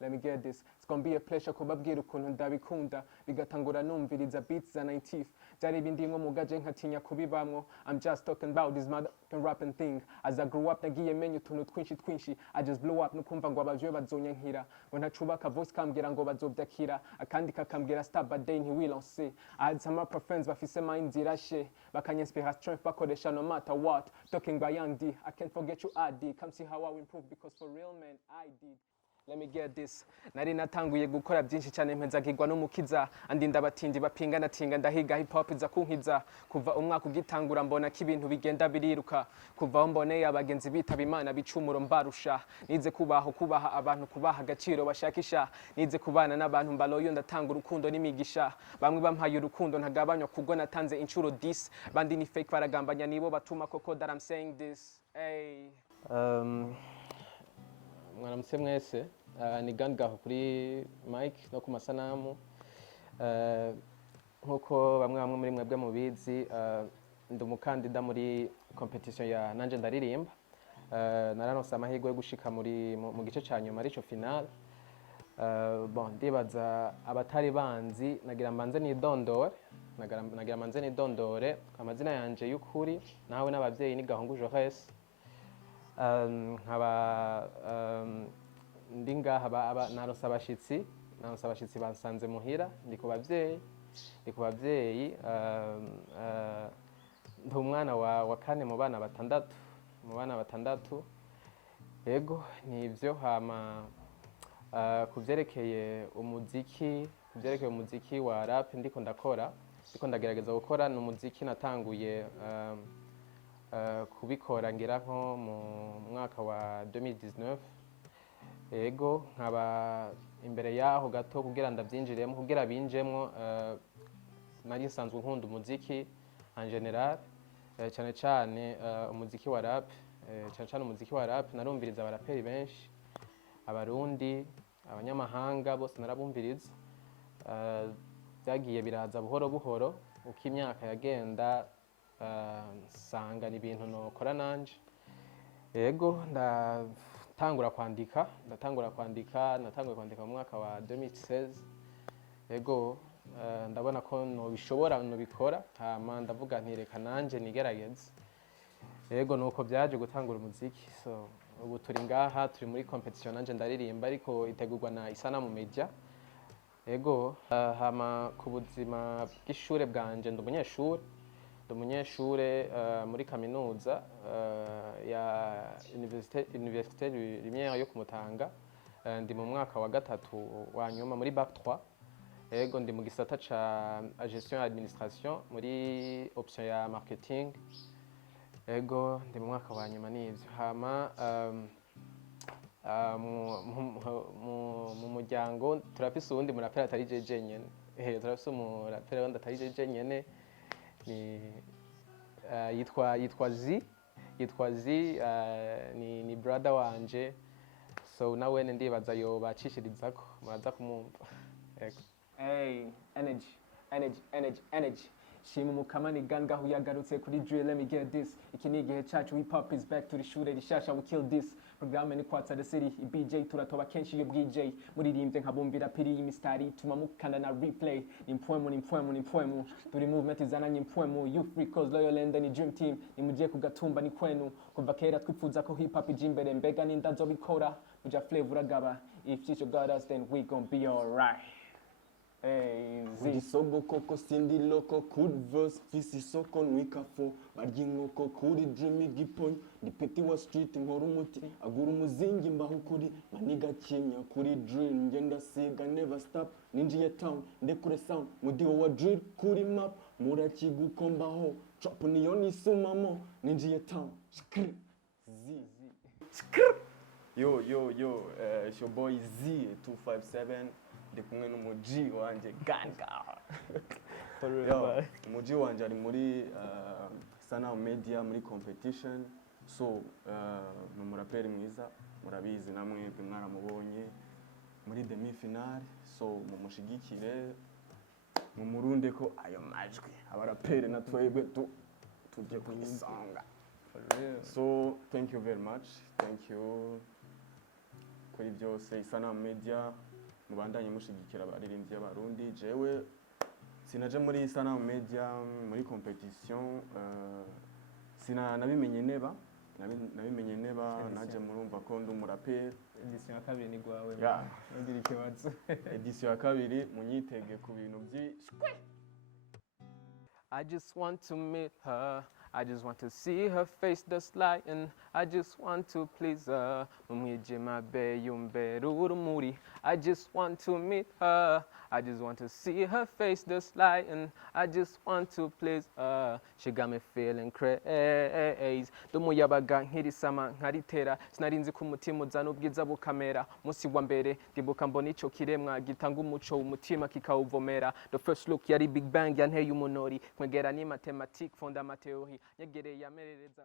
Let me get this. It's gonna be a pleasure kubabwira ukuntu ndabikunda bigatangura numviriza beats za 90th byari bindimwe mugaje nkatinya kubibamwo. I'm just talking about this motherfucking rapping thing. As I grew up nagiye menya utuntu twinshi I just blew up nukumva ngo abavyo bazonyankira ngo ntacubaka voice kambwira ngo bazovyakira akandi kakambwira start but then he will on see. I had some upper friends bafise mind zirashe bakanyispira strength bakoresha no matter what. Talking by young D, I can't forget you ID. Come see how I improve because for real man I did. Let me get this. Nari natanguye gukora byinshi cyane mpenzagirwa n'umukiza andi ndabatindi bapingana tinga ndahiga hip hop iza kunkiza kuva umwaka ugitangura mbona ko ibintu bigenda biriruka kuva aho mboneye abagenzi bitaba Imana bicumuro mbarusha nize kubaha abantu kubaha agaciro bashakisha nize kubana n'abantu mbaloyo ndatanga urukundo n'imigisha bamwe bampaye urukundo ntagabanywa kubwo natanze inshuro 10 bandi ni fake baragambanya nibo batuma koko that I'm saying this. Hey. Mwaramutse mwese ni GANGAHU kuri mic no ku masanamu nkuko bamwe muri mwebwe mubizi ndi umukandida muri competition ya NANJE NDARIRIMBA nararonse amahirwe yo gushika mu gice ca nyuma arico final. Bon ndibaza abatari banzi nagira mbanze nidondore amazina yanje y'ukuri nawe n'abavyeyi ni GAHUNGU nkaba ndi ngaha naronse abashitsi bansanze muhira ndi ku bavyeyi ndi umwana wa kane mu bana batandatu yego nivyo hama kuvyerekeye umuziki wa rap ndiko ndagerageza gukora n'umuziki natanguye kubikora ngira nko mu mwaka wa 2019 yego nkaba imbere yaho gato kugira ndabyinjiremo kugira binjemwo nari nsanzwe nkunda umuziki en general cyane umuziki wa rap narumviriza abaraperi benshi abarundi abanyamahanga bose narabumviriza byagiye biraza buhoro uko imyaka yagenda sanga ni ibintu nokora nanje yego ndatangura kwandika mu mwaka wa 2016 yego ndabona ko nobikora hama ndavuga ntireka nanje nigerageze yego nuko byaje gutangura umuziki. So ubu turi ngaha turi muri competition NANJE NDARIRIMBA ariko itegurwa na Isanamu Media yego hama ku buzima bw'ishure bwanje ndi umunyeshure muri kaminuza ya Université Lumière yo kumutanga ndi mu mwaka wa gatatu wa nyuma muri bac 3 yego ndi mu gisata ca gestion et administration muri option ya marketing yego ndi mu mwaka wa nyuma nivyo hama mu muryango turafise uwundi muraperi atari jeje nyene turafise umuraperi wandi atari jeje nyene yitwa Zi ni brother wanje so nawe ndibaza yo bacishirizako muraza kumumva yego. Hey, energy shima umukama ni GANGAHU yagarutse kuri drill. Let me get this. Iki ni igihe cacu hip hop is back to rishure rishasha we kill this programme ni kwatsa the city BJ turatoba kenshi yo BJ muririmbye nkabumvira piri y'imistari tuma mukanda na replay ni mpwemu turi movement izananye mpwemu youth because loyal and ni dream team ni muje kugatumba ni kwenu kuva kera twipfuza ko hip hop ijimbere mbega ni ndazo bikora muja flavor agaba if you got us then we gon' be alright. Ndisogo koko sindi loko good verse fisi soko nwikafo barya inkoko kuri Jimmy Giponyo ndipeti wa street nkora umuti agura umuzingi mbaho kuri maniga Kenya kuri drill ngenda siga never stop ninjiye town ndekure sound mudiho wa drill kuri map murakigukombaho trap niyo nisumamo ninjiye town yo it's your boy Z 257 ndi kumwe n'umuji wanje GANGAHU. Umuji wanje ari muri Isanamu Media muri competition so n'umuraperi mwiza murabizi namwe mwaramubonye muri demi final so mumushigikire mumurunde ko ayo majwi abaraperi na twebwe tujye kuyisanga. So thank you very much. Thank you. kuri byose isanamu media mubandanye mushigikira abaririmbyi b'abarundi jewe sinaje muri isanamu media muri competition nabimenye neba naje murumva ko ndi umuraperi edition ya kabiri ni gwawe Yeah. ngira ikibazo edition ya kabiri munyitege ku bintu byishwe. I just want to meet her. I just want to see her face just lighten. I just want to please her. Umwijima be yumbera urumuri. I just want to meet her. I just want to see her face just lighten. I just want to please her. She got me feeling crazy. Dumuyabaga nkirisama nkaritera. Sinarinzi ku mutima uzana ubwiza bukamera. Musi wa mbere ndibuka mbona ico kiremwa gitanga umuco umutima kikawuvomera. The first look yari Big Bang yanteye umunori. Kwegera ni mathématique fonda ma théorie. Nyegereye yamerereza.